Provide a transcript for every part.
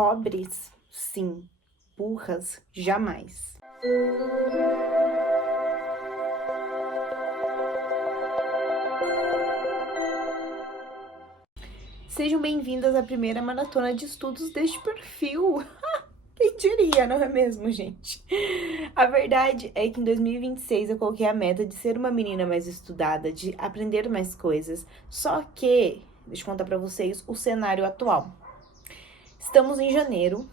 Pobres, sim. Burras, jamais. Sejam bem-vindas à primeira maratona de estudos deste perfil. Quem diria, não é mesmo, gente? A verdade é que em 2026 eu coloquei a meta de ser uma menina mais estudada, de aprender mais coisas. Só que, deixa eu contar pra vocês o cenário atual. Estamos em janeiro,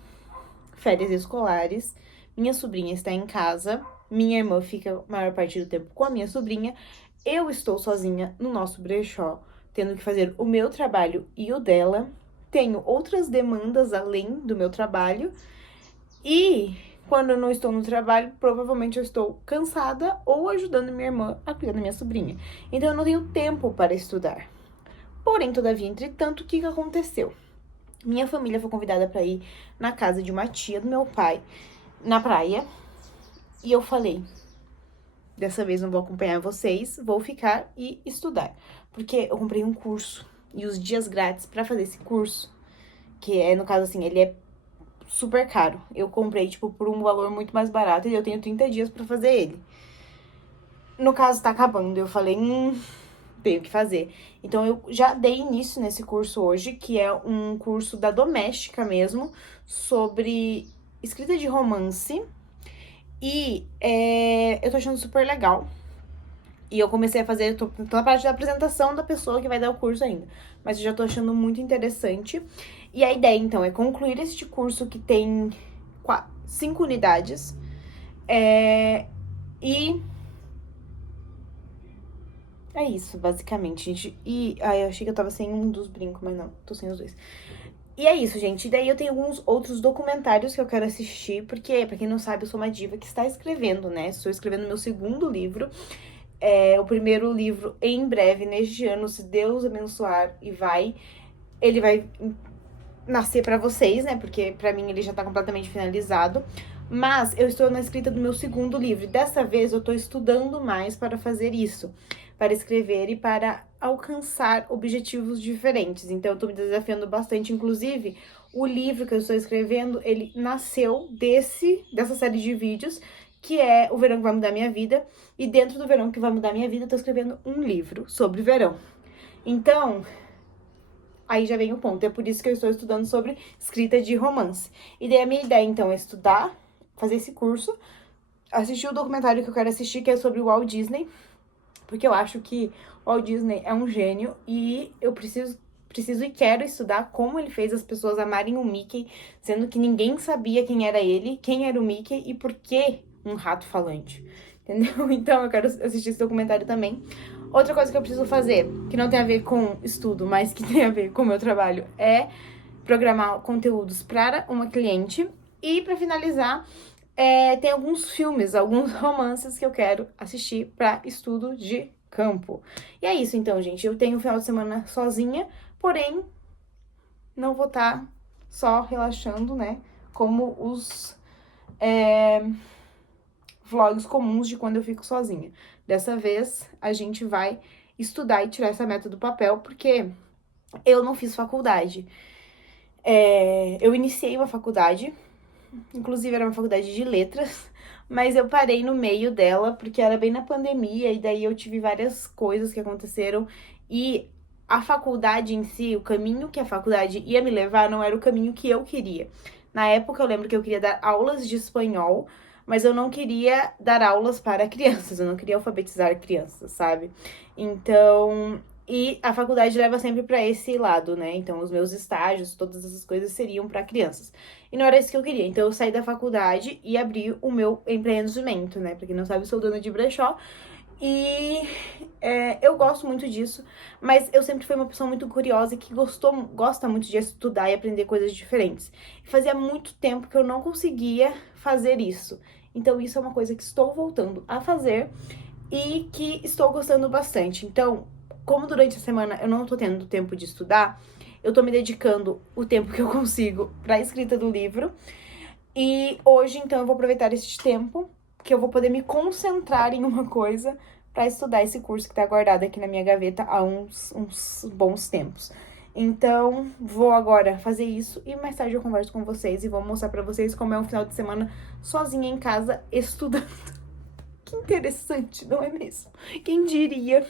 férias escolares, minha sobrinha está em casa, minha irmã fica a maior parte do tempo com a minha sobrinha, eu estou sozinha no nosso brechó, tendo que fazer o meu trabalho e o dela, tenho outras demandas além do meu trabalho, e quando eu não estou no trabalho, provavelmente eu estou cansada ou ajudando minha irmã a cuidar da minha sobrinha. Então eu não tenho tempo para estudar. Porém, todavia, entretanto, o que aconteceu? Minha família foi convidada para ir na casa de uma tia do meu pai, na praia. E eu falei, dessa vez não vou acompanhar vocês, vou ficar e estudar. Porque eu comprei um curso e os dias grátis para fazer esse curso, que é, no caso assim, ele é super caro. Eu comprei, tipo, por um valor muito mais barato e eu tenho 30 dias para fazer ele. No caso, tá acabando. Eu falei, tenho que fazer. Então, eu já dei início nesse curso hoje, que é um curso da Doméstica mesmo, sobre escrita de romance. E eu tô achando super legal. E eu comecei a fazer, tô na parte da apresentação da pessoa que vai dar o curso ainda. Mas eu já tô achando muito interessante. E a ideia, então, é concluir este curso que tem 5 unidades. E é isso, basicamente, gente. E, eu achei que eu tava sem um dos brincos, mas não, tô sem os dois. E é isso, gente. E daí eu tenho alguns outros documentários que eu quero assistir, porque, pra quem não sabe, eu sou uma diva que está escrevendo, né? Estou escrevendo meu segundo livro. O primeiro livro, em breve, neste ano, se Deus abençoar e ele vai nascer pra vocês, né? Porque pra mim ele já tá completamente finalizado. Mas eu estou na escrita do meu segundo livro. E dessa vez eu tô estudando mais para fazer isso, para escrever e para alcançar objetivos diferentes. Então eu tô me desafiando bastante. Inclusive, o livro que eu estou escrevendo, ele nasceu dessa série de vídeos, que é O Verão que Vai Mudar Minha Vida. E dentro do Verão que Vai Mudar Minha Vida, eu tô escrevendo um livro sobre verão. Então, aí já vem o ponto. É por isso que eu estou estudando sobre escrita de romance. E daí a minha ideia, então, é estudar, fazer esse curso, assistir o documentário que eu quero assistir, que é sobre o Walt Disney, porque eu acho que o Walt Disney é um gênio e eu preciso e quero estudar como ele fez as pessoas amarem o Mickey, sendo que ninguém sabia quem era ele, quem era o Mickey e por que um rato falante. Entendeu? Então eu quero assistir esse documentário também. Outra coisa que eu preciso fazer, que não tem a ver com estudo, mas que tem a ver com o meu trabalho, é programar conteúdos para uma cliente. E para finalizar, tem alguns filmes, alguns romances que eu quero assistir para estudo de campo. E é isso então, gente. Eu tenho um final de semana sozinha, porém não vou estar só relaxando, né? Como os vlogs comuns de quando eu fico sozinha. Dessa vez, a gente vai estudar e tirar essa meta do papel, porque eu não fiz faculdade. Eu iniciei uma faculdade, inclusive era uma faculdade de letras, mas eu parei no meio dela, porque era bem na pandemia, e daí eu tive várias coisas que aconteceram, e a faculdade em si, o caminho que a faculdade ia me levar, não era o caminho que eu queria. Na época, eu lembro que eu queria dar aulas de espanhol, mas eu não queria dar aulas para crianças, eu não queria alfabetizar crianças, sabe? Então, e a faculdade leva sempre para esse lado, né? Então, os meus estágios, todas essas coisas seriam para crianças. E não era isso que eu queria. Então, eu saí da faculdade e abri o meu empreendimento, né? Pra quem não sabe, eu sou dona de brechó. E eu gosto muito disso, mas eu sempre fui uma pessoa muito curiosa e que gosta muito de estudar e aprender coisas diferentes. E fazia muito tempo que eu não conseguia fazer isso. Então, isso é uma coisa que estou voltando a fazer e que estou gostando bastante. Então, como durante a semana eu não tô tendo tempo de estudar, eu tô me dedicando o tempo que eu consigo pra escrita do livro. E hoje, então, eu vou aproveitar este tempo que eu vou poder me concentrar em uma coisa pra estudar esse curso que tá guardado aqui na minha gaveta há uns bons tempos. Então, vou agora fazer isso e mais tarde eu converso com vocês e vou mostrar pra vocês como é um final de semana sozinha em casa estudando. Que interessante, não é mesmo? Quem diria?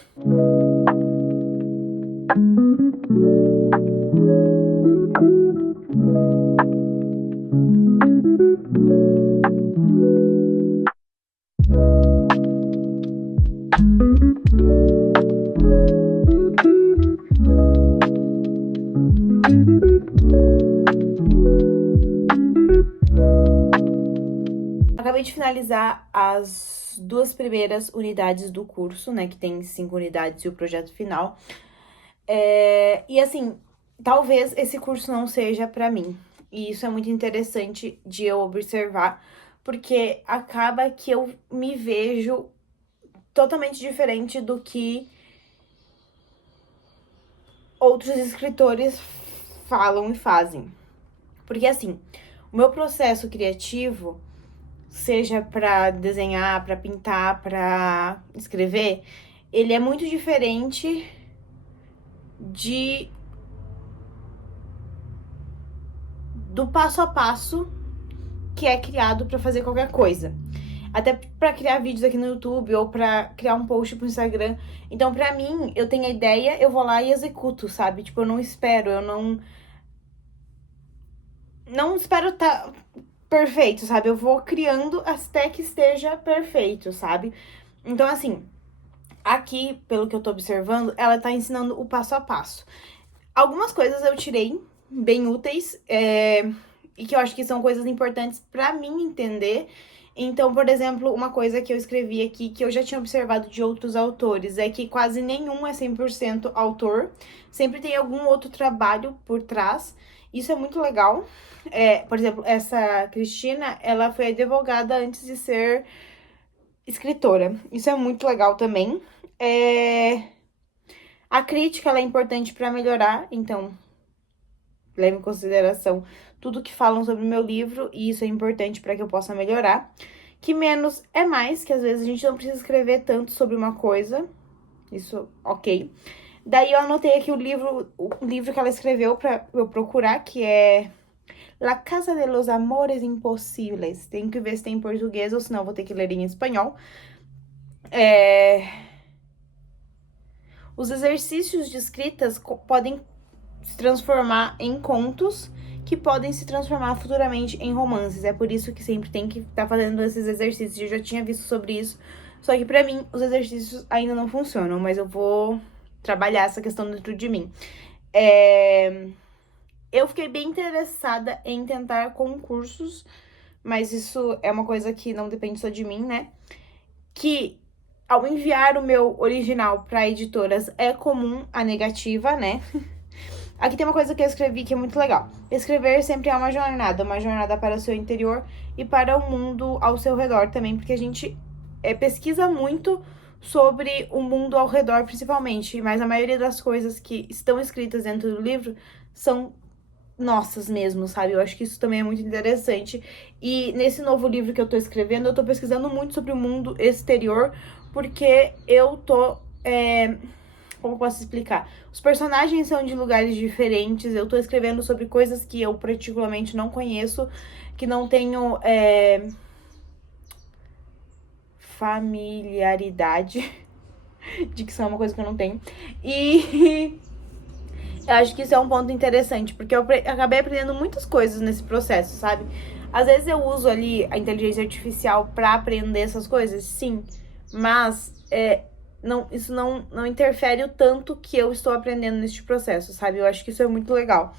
Acabei de finalizar as 2 primeiras unidades do curso, né? Que tem 5 unidades e o projeto final. E assim, talvez esse curso não seja pra mim. E isso é muito interessante de eu observar, porque acaba que eu me vejo totalmente diferente do que outros escritores falam e fazem. Porque assim, o meu processo criativo, seja pra desenhar, pra pintar, pra escrever, ele é muito diferente do passo a passo que é criado pra fazer qualquer coisa. Até pra criar vídeos aqui no YouTube ou pra criar um post pro Instagram. Então, pra mim, eu tenho a ideia, eu vou lá e executo, sabe? Tipo, eu não espero, eu não espero tá perfeito, sabe? Eu vou criando até que esteja perfeito, sabe? Então, assim, aqui, pelo que eu tô observando, ela tá ensinando o passo a passo. Algumas coisas eu tirei bem úteis, e que eu acho que são coisas importantes pra mim entender. Então, por exemplo, uma coisa que eu escrevi aqui, que eu já tinha observado de outros autores, é que quase nenhum é 100% autor. Sempre tem algum outro trabalho por trás. Isso é muito legal. Por exemplo, essa Cristina, ela foi advogada antes de ser escritora. Isso é muito legal também. A crítica, ela é importante pra melhorar, então leve em consideração tudo que falam sobre o meu livro, e isso é importante para que eu possa melhorar. Que menos é mais, que às vezes a gente não precisa escrever tanto sobre uma coisa. Isso, ok. Daí eu anotei aqui o livro que ela escreveu para eu procurar, que é La Casa de los Amores Impossíveis. Tem que ver se tem em português, ou senão eu vou ter que ler em espanhol. Os exercícios de escritas podem se transformar em contos que podem se transformar futuramente em romances. É por isso que sempre tem que estar fazendo esses exercícios. Eu já tinha visto sobre isso, só que pra mim os exercícios ainda não funcionam, mas eu vou trabalhar essa questão dentro de mim. Eu fiquei bem interessada em tentar concursos, mas isso é uma coisa que não depende só de mim, né? Que ao enviar o meu original para editoras é comum a negativa, né? Aqui tem uma coisa que eu escrevi que é muito legal. Escrever sempre é uma jornada para o seu interior e para o mundo ao seu redor também, porque a gente pesquisa muito sobre o mundo ao redor, principalmente, mas a maioria das coisas que estão escritas dentro do livro são nossas mesmo, sabe? Eu acho que isso também é muito interessante. E nesse novo livro que eu tô escrevendo, eu tô pesquisando muito sobre o mundo exterior, porque eu tô. Como eu posso explicar? Os personagens são de lugares diferentes, eu tô escrevendo sobre coisas que eu particularmente não conheço, que não tenho familiaridade, de que são uma coisa que eu não tenho. E eu acho que isso é um ponto interessante, porque eu acabei aprendendo muitas coisas nesse processo, sabe? Às vezes eu uso ali a inteligência artificial pra aprender essas coisas, sim, mas isso não interfere o tanto que eu estou aprendendo neste processo, sabe? Eu acho que isso é muito legal.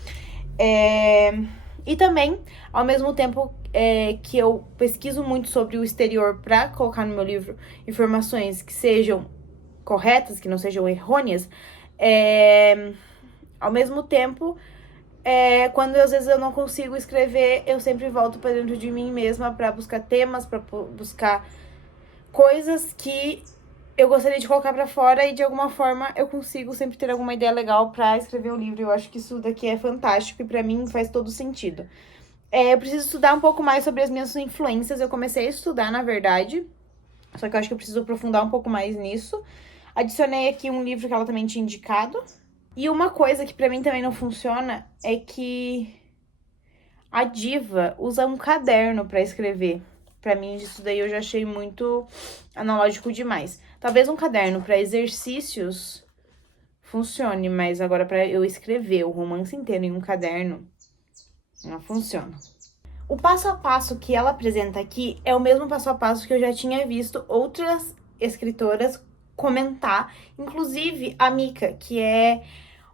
E também, ao mesmo tempo que eu pesquiso muito sobre o exterior pra colocar no meu livro informações que sejam corretas, que não sejam errôneas, ao mesmo tempo, quando às vezes eu não consigo escrever, eu sempre volto pra dentro de mim mesma pra buscar temas, pra buscar coisas que eu gostaria de colocar pra fora e de alguma forma eu consigo sempre ter alguma ideia legal pra escrever o livro. Eu acho que isso daqui é fantástico e pra mim faz todo sentido. Eu preciso estudar um pouco mais sobre as minhas influências. Eu comecei a estudar, na verdade, só que eu acho que eu preciso aprofundar um pouco mais nisso. Adicionei aqui um livro que ela também tinha indicado. E uma coisa que pra mim também não funciona é que a diva usa um caderno pra escrever. Pra mim, isso daí eu já achei muito analógico demais. Talvez um caderno pra exercícios funcione, mas agora pra eu escrever o romance inteiro em um caderno, não funciona. O passo a passo que ela apresenta aqui é o mesmo passo a passo que eu já tinha visto outras escritoras comentar, inclusive a Mika, que é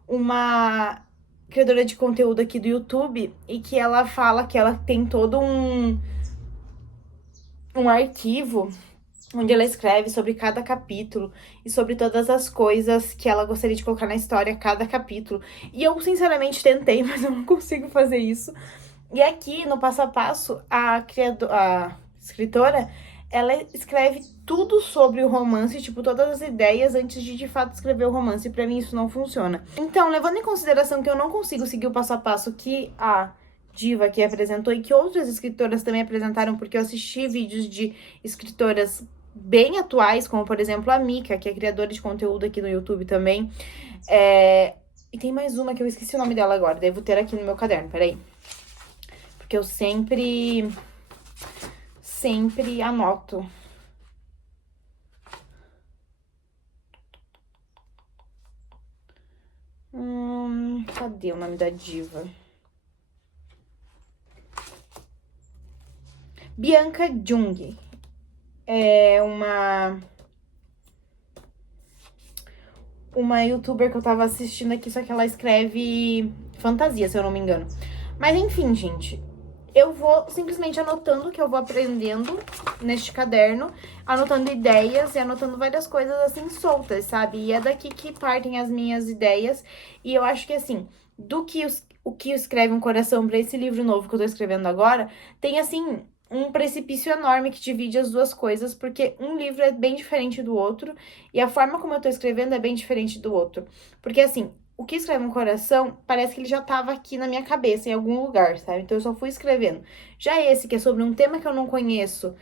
uma criadora de conteúdo aqui do YouTube e que ela fala que ela tem todo um arquivo onde ela escreve sobre cada capítulo e sobre todas as coisas que ela gostaria de colocar na história, cada capítulo. E eu, sinceramente, tentei, mas eu não consigo fazer isso. E aqui, no passo a passo, a escritora, ela escreve tudo sobre o romance, tipo, todas as ideias antes de fato escrever o romance. E pra mim isso não funciona. Então, levando em consideração que eu não consigo seguir o passo a passo que a diva aqui apresentou e que outras escritoras também apresentaram, porque eu assisti vídeos de escritoras bem atuais, como por exemplo a Mika, que é criadora de conteúdo aqui no YouTube também. E tem mais uma que eu esqueci o nome dela agora, devo ter aqui no meu caderno, peraí. Porque eu sempre anoto. Cadê o nome da diva? Bianca Jung. É uma youtuber que eu tava assistindo aqui, só que ela escreve fantasia, se eu não me engano. Mas enfim, gente, eu vou simplesmente anotando o que eu vou aprendendo neste caderno, anotando ideias e anotando várias coisas assim soltas, sabe? E é daqui que partem as minhas ideias. E eu acho que assim, o que escreve um coração para esse livro novo que eu tô escrevendo agora, tem assim um precipício enorme que divide as duas coisas, porque um livro é bem diferente do outro e a forma como eu tô escrevendo é bem diferente do outro. Porque assim, o que escreve um coração, parece que ele já tava aqui na minha cabeça, em algum lugar, sabe? Então eu só fui escrevendo. Já esse, que é sobre um tema que eu não conheço,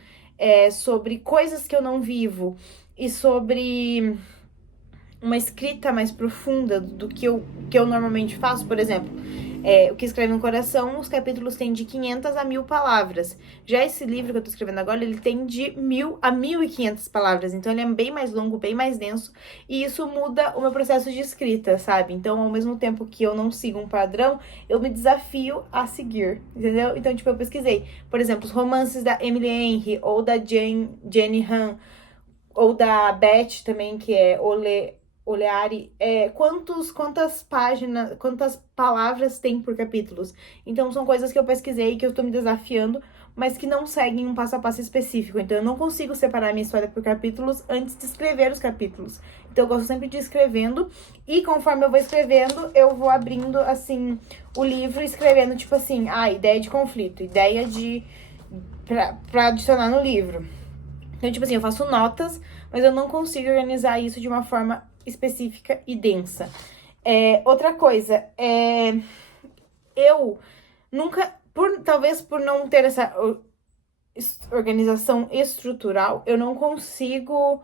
sobre coisas que eu não vivo e sobre uma escrita mais profunda do que eu normalmente faço, por exemplo, o que escreve no coração, os capítulos têm de 500 a 1.000 palavras. Já esse livro que eu tô escrevendo agora, ele tem de 1.000 a 1.500 palavras, então ele é bem mais longo, bem mais denso, e isso muda o meu processo de escrita, sabe? Então, ao mesmo tempo que eu não sigo um padrão, eu me desafio a seguir, entendeu? Então, tipo, eu pesquisei, por exemplo, os romances da Emily Henry, ou da Jenny Han, ou da Beth também, que é Oleari, quantas páginas, quantas palavras tem por capítulos. Então, são coisas que eu pesquisei, que eu tô me desafiando, mas que não seguem um passo a passo específico. Então, eu não consigo separar a minha história por capítulos antes de escrever os capítulos. Então, eu gosto sempre de ir escrevendo, e conforme eu vou escrevendo, eu vou abrindo, assim, o livro, escrevendo, tipo assim, ideia de conflito, ideia pra adicionar no livro. Então, tipo assim, eu faço notas, mas eu não consigo organizar isso de uma forma específica e densa. Outra coisa, eu nunca, talvez por não ter essa organização estrutural, eu não consigo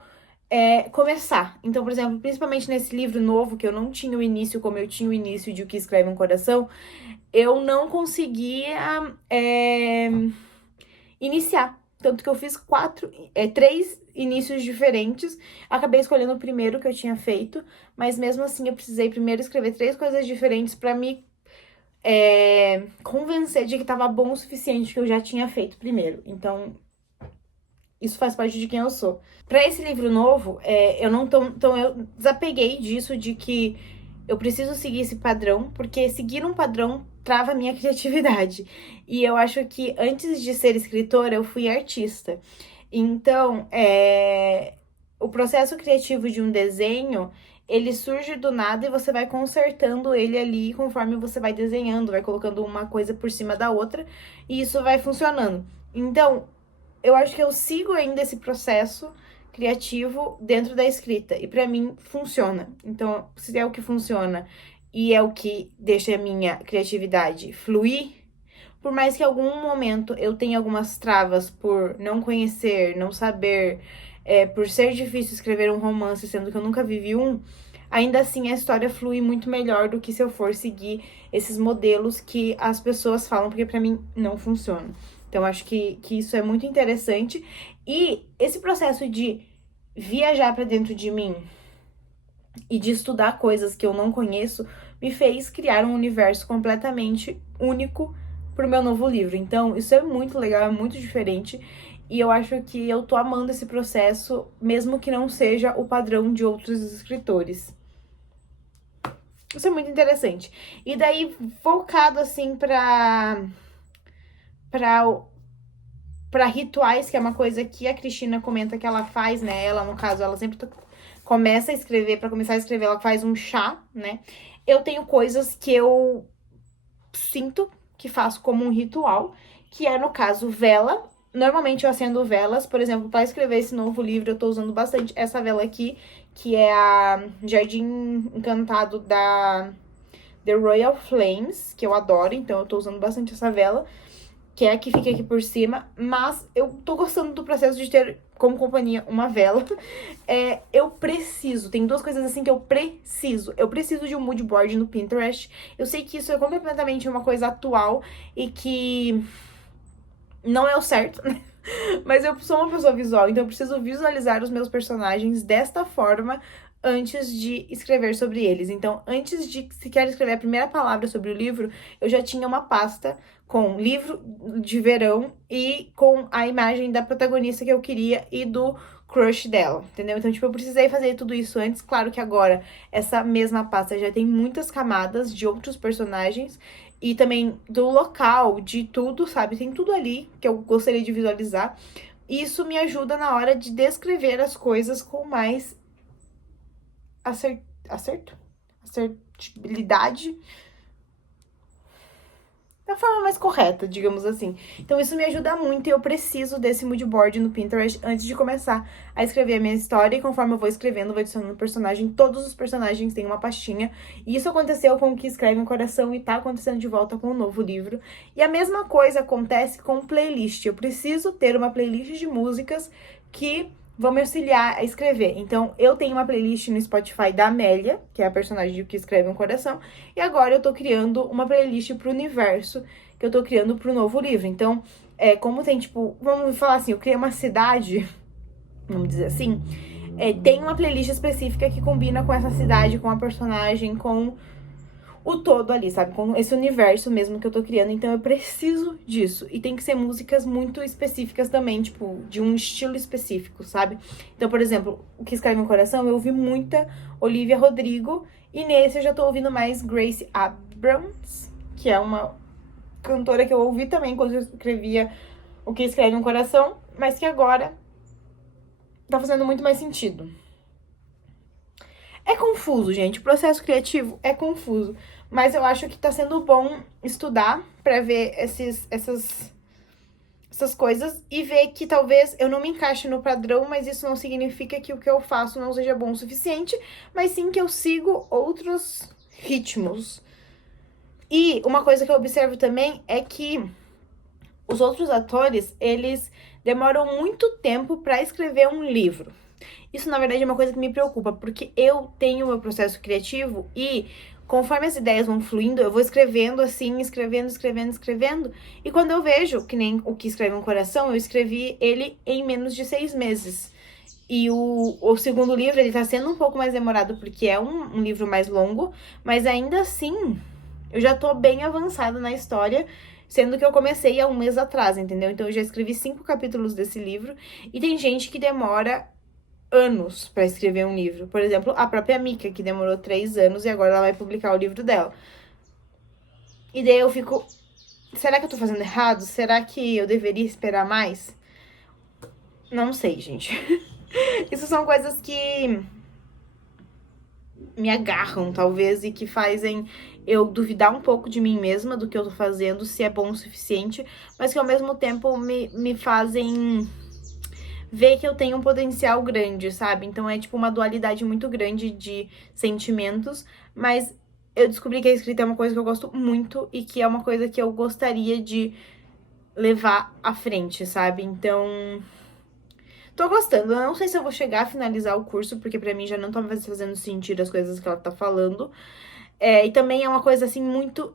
começar. Então, por exemplo, principalmente nesse livro novo, que eu não tinha o início como eu tinha o início de O que Escreve um Coração, eu não conseguia iniciar. Tanto que eu fiz 3 inícios diferentes. Acabei escolhendo o primeiro que eu tinha feito, mas mesmo assim eu precisei primeiro escrever 3 coisas diferentes pra me convencer de que tava bom o suficiente que eu já tinha feito primeiro. Então, isso faz parte de quem eu sou. Pra esse livro novo, eu não tô. Então, eu desapeguei disso, de que eu preciso seguir esse padrão, porque seguir um padrão trava a minha criatividade. E eu acho que antes de ser escritora, eu fui artista. Então, o processo criativo de um desenho, ele surge do nada e você vai consertando ele ali conforme você vai desenhando, vai colocando uma coisa por cima da outra, e isso vai funcionando. Então, eu acho que eu sigo ainda esse processo criativo dentro da escrita. E pra mim funciona. Então, se é o que funciona e é o que deixa a minha criatividade fluir, por mais que em algum momento eu tenha algumas travas por não conhecer, não saber, por ser difícil escrever um romance, sendo que eu nunca vivi um, ainda assim a história flui muito melhor do que se eu for seguir esses modelos que as pessoas falam, porque pra mim não funciona. Então, acho que isso é muito interessante. E esse processo de viajar pra dentro de mim e de estudar coisas que eu não conheço me fez criar um universo completamente único pro meu novo livro. Então, isso é muito legal, é muito diferente. E eu acho que eu tô amando esse processo, mesmo que não seja o padrão de outros escritores. Isso é muito interessante. E daí, voltado assim pra, pra rituais, que é uma coisa que a Cristina comenta que ela faz, né? Ela, no caso, ela sempre começa a escrever, pra começar a escrever, ela faz um chá, né? Eu tenho coisas que eu sinto que faço como um ritual, que é, no caso, vela. Normalmente eu acendo velas, por exemplo, para escrever esse novo livro, eu tô usando bastante essa vela aqui, que é a Jardim Encantado da The Royal Flames, que eu adoro, então eu tô usando bastante essa vela, que é a que fica aqui por cima, mas eu tô gostando do processo de ter como companhia uma vela. Eu preciso, tem duas coisas assim que eu preciso. Eu preciso de um mood board no Pinterest. Eu sei que isso é completamente uma coisa atual e que não é o certo, né? Mas eu sou uma pessoa visual, então eu preciso visualizar os meus personagens desta forma antes de escrever sobre eles. Então, antes de sequer escrever a primeira palavra sobre o livro, eu já tinha uma pasta com livro de verão e com a imagem da protagonista que eu queria e do crush dela, entendeu? Então, tipo, eu precisei fazer tudo isso antes. Claro que agora essa mesma pasta já tem muitas camadas de outros personagens e também do local, de tudo, sabe? Tem tudo ali que eu gostaria de visualizar. Isso me ajuda na hora de descrever as coisas com mais assertibilidade, da forma mais correta, digamos assim. Então isso me ajuda muito e eu preciso desse mood board no Pinterest antes de começar a escrever a minha história. E conforme eu vou escrevendo, vou adicionando personagem. Todos os personagens têm uma pastinha. E isso aconteceu com o Que Escreve um Coração e tá acontecendo de volta com o novo livro. E a mesma coisa acontece com playlist. Eu preciso ter uma playlist de músicas que vão me auxiliar a escrever. Então, eu tenho uma playlist no Spotify da Amélia, que é a personagem que escreve um coração, e agora eu tô criando uma playlist pro universo, que eu tô criando pro novo livro. Então, como tem, tipo, vamos falar assim, eu criei uma cidade, vamos dizer assim, tem uma playlist específica que combina com essa cidade, com a personagem, com o todo ali, sabe? Com esse universo mesmo que eu tô criando. Então eu preciso disso. E tem que ser músicas muito específicas também, tipo, de um estilo específico, sabe? Então, por exemplo, o Que Escreve no Coração, eu ouvi muita Olivia Rodrigo. E nesse eu já tô ouvindo mais Grace Abrams, que é uma cantora que eu ouvi também quando eu escrevia O Que Escreve no Coração, mas que agora tá fazendo muito mais sentido. É confuso, gente. O processo criativo é confuso. Mas eu acho que tá sendo bom estudar pra ver essas coisas e ver que talvez eu não me encaixe no padrão, mas isso não significa que o que eu faço não seja bom o suficiente, mas sim que eu sigo outros ritmos. E uma coisa que eu observo também é que os outros atores, eles demoram muito tempo pra escrever um livro. Isso, na verdade, é uma coisa que me preocupa, porque eu tenho o meu processo criativo e conforme as ideias vão fluindo, eu vou escrevendo assim, escrevendo. E quando eu vejo, que nem o Que Escreve um Coração, eu escrevi ele em menos de 6 meses. E o segundo livro, ele tá sendo um pouco mais demorado, porque é um livro mais longo, mas ainda assim, eu já tô bem avançada na história, sendo que eu comecei há um mês atrás, entendeu? Então eu já escrevi 5 capítulos desse livro, e tem gente que demora anos pra escrever um livro. Por exemplo, a própria Mika, que demorou 3 anos e agora ela vai publicar o livro dela. E daí eu fico, será que eu tô fazendo errado? Será que eu deveria esperar mais? Não sei, gente. Isso são coisas que me agarram, talvez, e que fazem eu duvidar um pouco de mim mesma, do que eu tô fazendo, se é bom o suficiente, mas que ao mesmo tempo me fazem ver que eu tenho um potencial grande, sabe? Então é tipo uma dualidade muito grande de sentimentos, mas eu descobri que a escrita é uma coisa que eu gosto muito e que é uma coisa que eu gostaria de levar à frente, sabe? Então, tô gostando. Eu não sei se eu vou chegar a finalizar o curso, porque pra mim já não tá mais fazendo sentido as coisas que ela tá falando. E também é uma coisa, assim, muito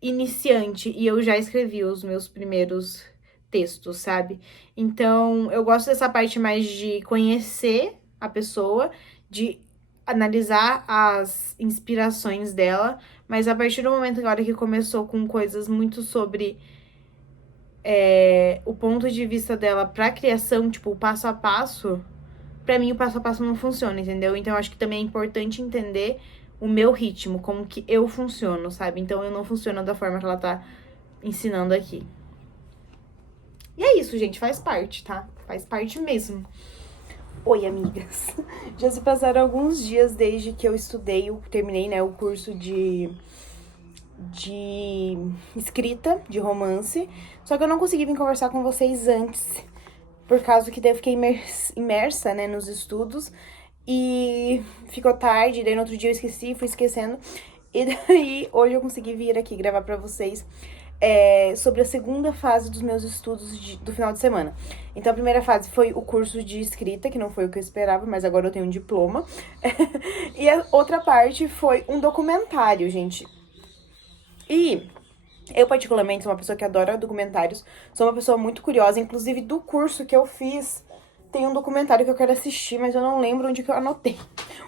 iniciante. E eu já escrevi os meus primeiros textos, sabe? Então, eu gosto dessa parte mais de conhecer a pessoa, de analisar as inspirações dela. Mas a partir do momento agora que começou com coisas muito sobre o ponto de vista dela pra criação, tipo, o passo a passo, pra mim o passo a passo não funciona, entendeu? Então eu acho que também é importante entender o meu ritmo, como que eu funciono, sabe? Então eu não funciono da forma que ela tá ensinando aqui. E é isso, gente, faz parte, tá? Faz parte mesmo. Oi, amigas. Já se passaram alguns dias desde que eu estudei, eu terminei, né, o curso de escrita, de romance. Só que eu não consegui vir conversar com vocês antes, por causa que daí eu fiquei imersa, né, nos estudos. E ficou tarde, daí no outro dia eu esqueci, fui esquecendo. E daí hoje eu consegui vir aqui gravar pra vocês sobre a segunda fase dos meus estudos do final de semana. Então a primeira fase foi o curso de escrita, que não foi o que eu esperava, mas agora eu tenho um diploma. E a outra parte foi um documentário, gente. E eu, particularmente, sou uma pessoa que adora documentários. Sou uma pessoa muito curiosa. Inclusive, do curso que eu fiz, tem um documentário que eu quero assistir, mas eu não lembro onde que eu anotei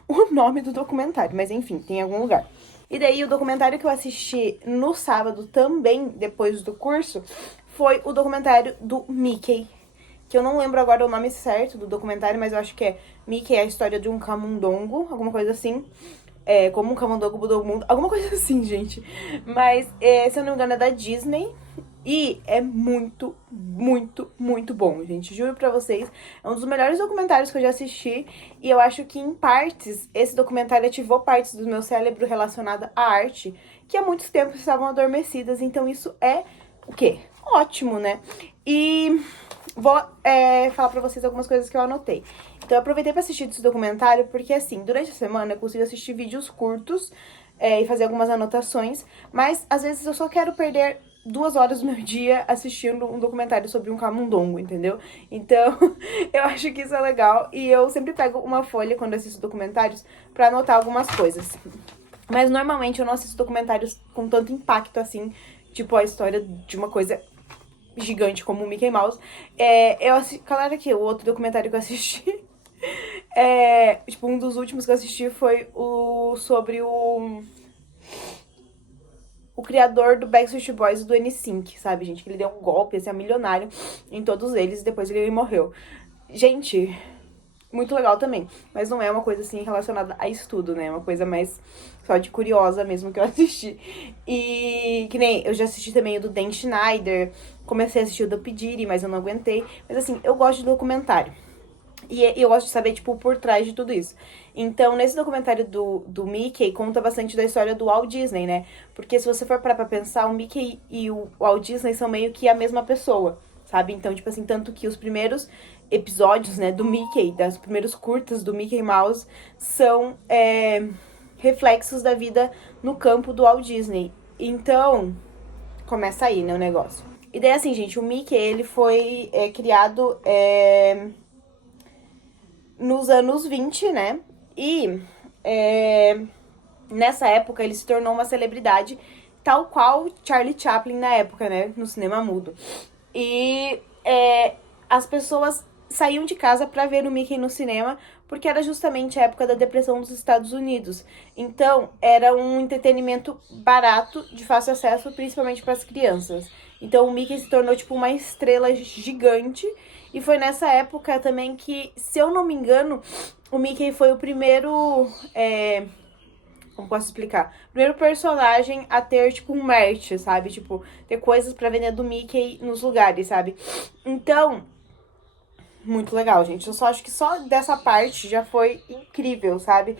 o nome do documentário. Mas, enfim, tem em algum lugar. E daí, o documentário que eu assisti no sábado, também, depois do curso, foi o documentário do Mickey. Que eu não lembro agora o nome certo do documentário, mas eu acho que é Mickey, a história de um camundongo, alguma coisa assim. Como um camundongo mudou o mundo. Alguma coisa assim, gente. Mas, se eu não me engano, é da Disney. E é muito, muito, muito bom, gente. Juro pra vocês. É um dos melhores documentários que eu já assisti. E eu acho que, em partes, esse documentário ativou partes do meu cérebro relacionada à arte, que há muito tempo estavam adormecidas. Então, isso é o quê? Ótimo, né? E vou falar pra vocês algumas coisas que eu anotei. Então eu aproveitei pra assistir esse documentário porque, assim, durante a semana eu consigo assistir vídeos curtos e fazer algumas anotações, mas às vezes eu só quero perder 2 horas do meu dia assistindo um documentário sobre um camundongo, entendeu? Então, eu acho que isso é legal e eu sempre pego uma folha quando assisto documentários pra anotar algumas coisas. Mas normalmente eu não assisto documentários com tanto impacto assim, tipo a história de uma coisa gigante como o Mickey Mouse. Claro que o outro documentário que eu assisti tipo, um dos últimos que eu assisti foi sobre o criador do Backstreet Boys e do N-Sync, sabe, gente? Que ele deu um golpe, assim, milionário em todos eles e depois ele morreu. Gente, muito legal também. Mas não é uma coisa, assim, relacionada a estudo, né? É uma coisa mais só de curiosa mesmo que eu assisti. E que nem, eu já assisti também o do Dan Schneider, comecei a assistir o do P. Diddy, mas eu não aguentei. Mas assim, eu gosto de documentário. E eu gosto de saber, tipo, por trás de tudo isso. Então, nesse documentário do Mickey, conta bastante da história do Walt Disney, né? Porque se você for parar pra pensar, o Mickey e o Walt Disney são meio que a mesma pessoa, sabe? Então, tipo assim, tanto que os primeiros episódios, né, do Mickey, das primeiros curtas do Mickey Mouse, são reflexos da vida no campo do Walt Disney. Então, começa aí, né, o negócio. E daí, assim, gente, o Mickey, ele foi criado nos anos 20, né? E nessa época ele se tornou uma celebridade, tal qual Charlie Chaplin na época, né? No cinema mudo. E as pessoas saíam de casa para ver o Mickey no cinema, porque era justamente a época da depressão dos Estados Unidos. Então, era um entretenimento barato, de fácil acesso, principalmente para as crianças. Então, o Mickey se tornou, tipo, uma estrela gigante. E foi nessa época também que, se eu não me engano, o Mickey foi o primeiro... como posso explicar? Primeiro personagem a ter, tipo, um merch, sabe? Tipo, ter coisas pra vender do Mickey nos lugares, sabe? Então, muito legal, gente. Eu só acho que só dessa parte já foi incrível, sabe?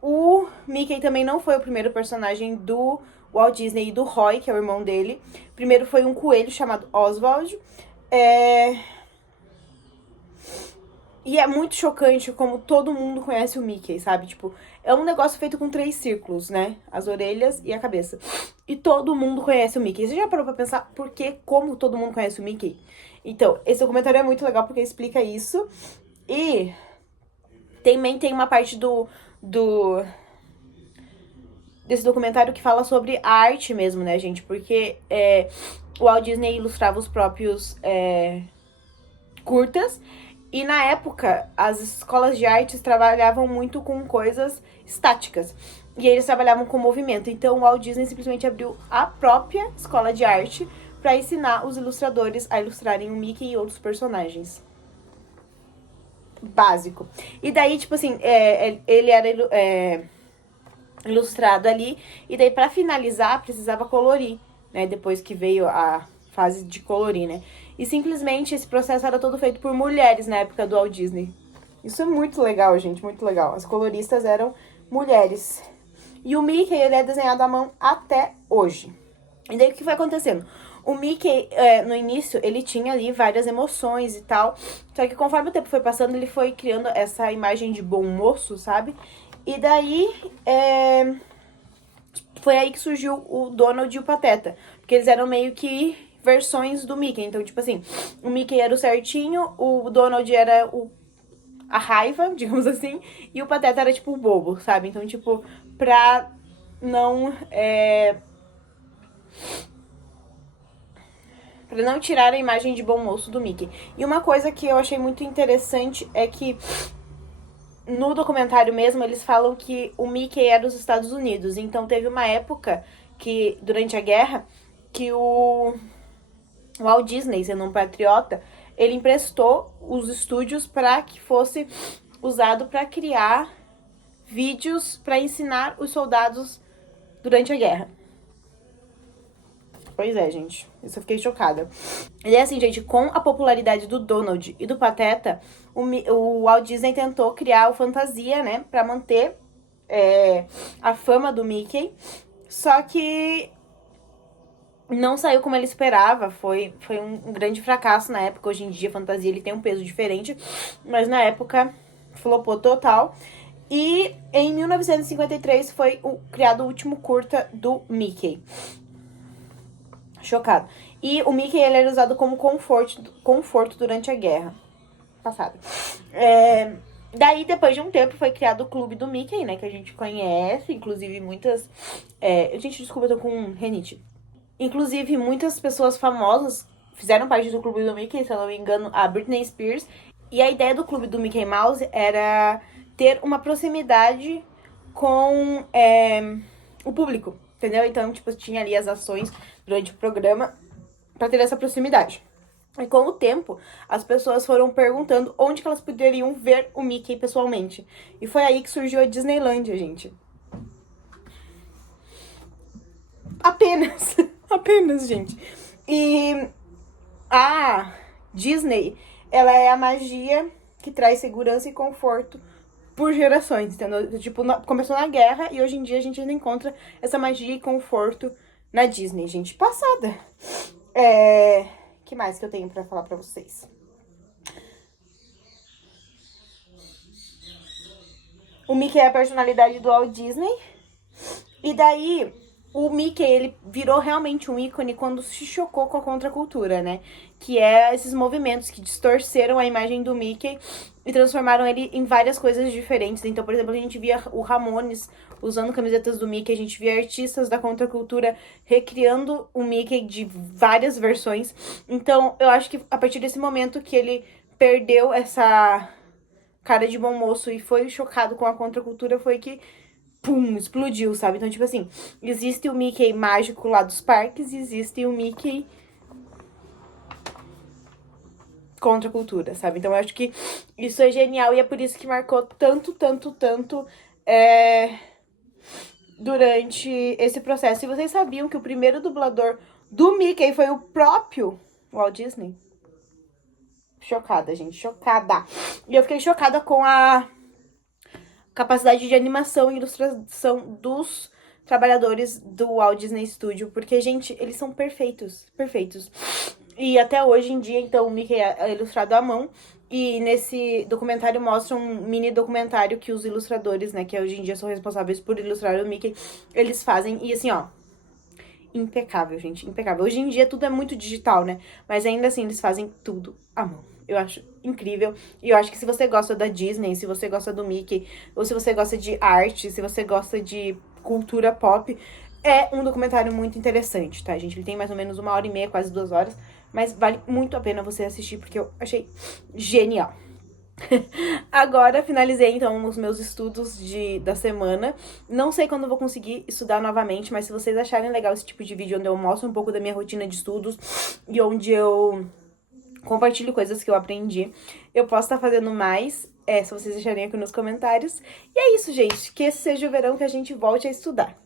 O Mickey também não foi o primeiro personagem do Walt Disney e do Roy, que é o irmão dele. Primeiro foi um coelho chamado Oswald. E é muito chocante como todo mundo conhece o Mickey, sabe? Tipo, é um negócio feito com 3 círculos, né? As orelhas e a cabeça. E todo mundo conhece o Mickey. Você já parou pra pensar por que, como todo mundo conhece o Mickey? Então, esse documentário é muito legal porque explica isso. E também tem uma parte desse documentário que fala sobre a arte mesmo, né, gente? Porque o Walt Disney ilustrava os próprios curtas. E na época, as escolas de artes trabalhavam muito com coisas estáticas. E eles trabalhavam com movimento. Então o Walt Disney simplesmente abriu a própria escola de arte para ensinar os ilustradores a ilustrarem o Mickey e outros personagens. Básico. E daí, tipo assim, ele era ilustrado ali. E daí, para finalizar, precisava colorir, né? Depois que veio a fase de colorir, né? E simplesmente esse processo era todo feito por mulheres na época do Walt Disney. Isso é muito legal, gente, muito legal. As coloristas eram mulheres. E o Mickey, ele é desenhado à mão até hoje. E daí, o que foi acontecendo? O Mickey, no início, ele tinha ali várias emoções e tal. Só que conforme o tempo foi passando, ele foi criando essa imagem de bom moço, sabe? E daí, foi aí que surgiu o Donald e o Pateta. Porque eles eram meio que versões do Mickey. Então, tipo assim, o Mickey era o certinho, o Donald era a raiva, digamos assim, e o Pateta era, tipo, o bobo, sabe? Então, tipo, pra não... pra não tirar a imagem de bom moço do Mickey. E uma coisa que eu achei muito interessante é que no documentário mesmo eles falam que o Mickey é dos Estados Unidos. Então teve uma época que, durante a guerra, que o Walt Disney, sendo um patriota, ele emprestou os estúdios para que fosse usado para criar vídeos para ensinar os soldados durante a guerra. Pois é, gente. Isso eu fiquei chocada. E é assim, gente, com a popularidade do Donald e do Pateta, o Walt Disney tentou criar o Fantasia, né? Pra manter a fama do Mickey. Só que não saiu como ele esperava. Foi um grande fracasso na época. Hoje em dia, a Fantasia ele tem um peso diferente. Mas na época, flopou total. E em 1953 foi criado o último curta do Mickey. Chocado. E o Mickey ele era usado como conforto durante a guerra passada. Daí, depois de um tempo, foi criado o Clube do Mickey, né? Que a gente conhece. Inclusive, muitas... gente, desculpa, eu tô com renite. Inclusive, muitas pessoas famosas fizeram parte do Clube do Mickey. Se eu não me engano, a Britney Spears. E a ideia do Clube do Mickey Mouse era ter uma proximidade com o público, entendeu? Então, tipo, tinha ali as ações durante o programa pra ter essa proximidade. E com o tempo, as pessoas foram perguntando onde que elas poderiam ver o Mickey pessoalmente. E foi aí que surgiu a Disneylândia, gente. Apenas. Apenas, gente. E a Disney, ela é a magia que traz segurança e conforto por gerações, entendeu? Tipo, começou na guerra e hoje em dia a gente ainda encontra essa magia e conforto na Disney, gente. Passada. Que mais que eu tenho pra falar pra vocês? O Mickey é a personalidade do Walt Disney. E daí, o Mickey, ele virou realmente um ícone quando se chocou com a contracultura, né? Que é esses movimentos que distorceram a imagem do Mickey e transformaram ele em várias coisas diferentes. Então, por exemplo, a gente via o Ramones usando camisetas do Mickey, a gente via artistas da contracultura recriando o Mickey de várias versões. Então, eu acho que a partir desse momento que ele perdeu essa cara de bom moço e foi chocado com a contracultura, foi que pum, explodiu, sabe? Então, tipo assim, existe o Mickey mágico lá dos parques e existe o Mickey contra a cultura, sabe? Então, eu acho que isso é genial e é por isso que marcou tanto durante esse processo. E vocês sabiam que o primeiro dublador do Mickey foi o próprio Walt Disney? Chocada, gente, chocada. E eu fiquei chocada com a capacidade de animação e ilustração dos trabalhadores do Walt Disney Studio, porque, gente, eles são perfeitos, perfeitos. E até hoje em dia, então, o Mickey é ilustrado à mão E nesse documentário mostra um mini documentário que os ilustradores, né, que hoje em dia são responsáveis por ilustrar o Mickey, eles fazem. E assim, ó, impecável, gente, impecável. Hoje em dia tudo é muito digital, né? Mas ainda assim eles fazem tudo à mão. Eu acho incrível. E eu acho que se você gosta da Disney, se você gosta do Mickey, ou se você gosta de arte, se você gosta de cultura pop, é um documentário muito interessante, tá, gente? Ele tem mais ou menos 1h30, quase 2 horas. Mas vale muito a pena você assistir, porque eu achei genial. Agora, finalizei, então, os meus estudos da semana. Não sei quando eu vou conseguir estudar novamente, mas se vocês acharem legal esse tipo de vídeo onde eu mostro um pouco da minha rotina de estudos e onde eu compartilho coisas que eu aprendi, eu posso estar fazendo mais, se vocês deixarem aqui nos comentários. E é isso, gente. Que esse seja o verão que a gente volte a estudar.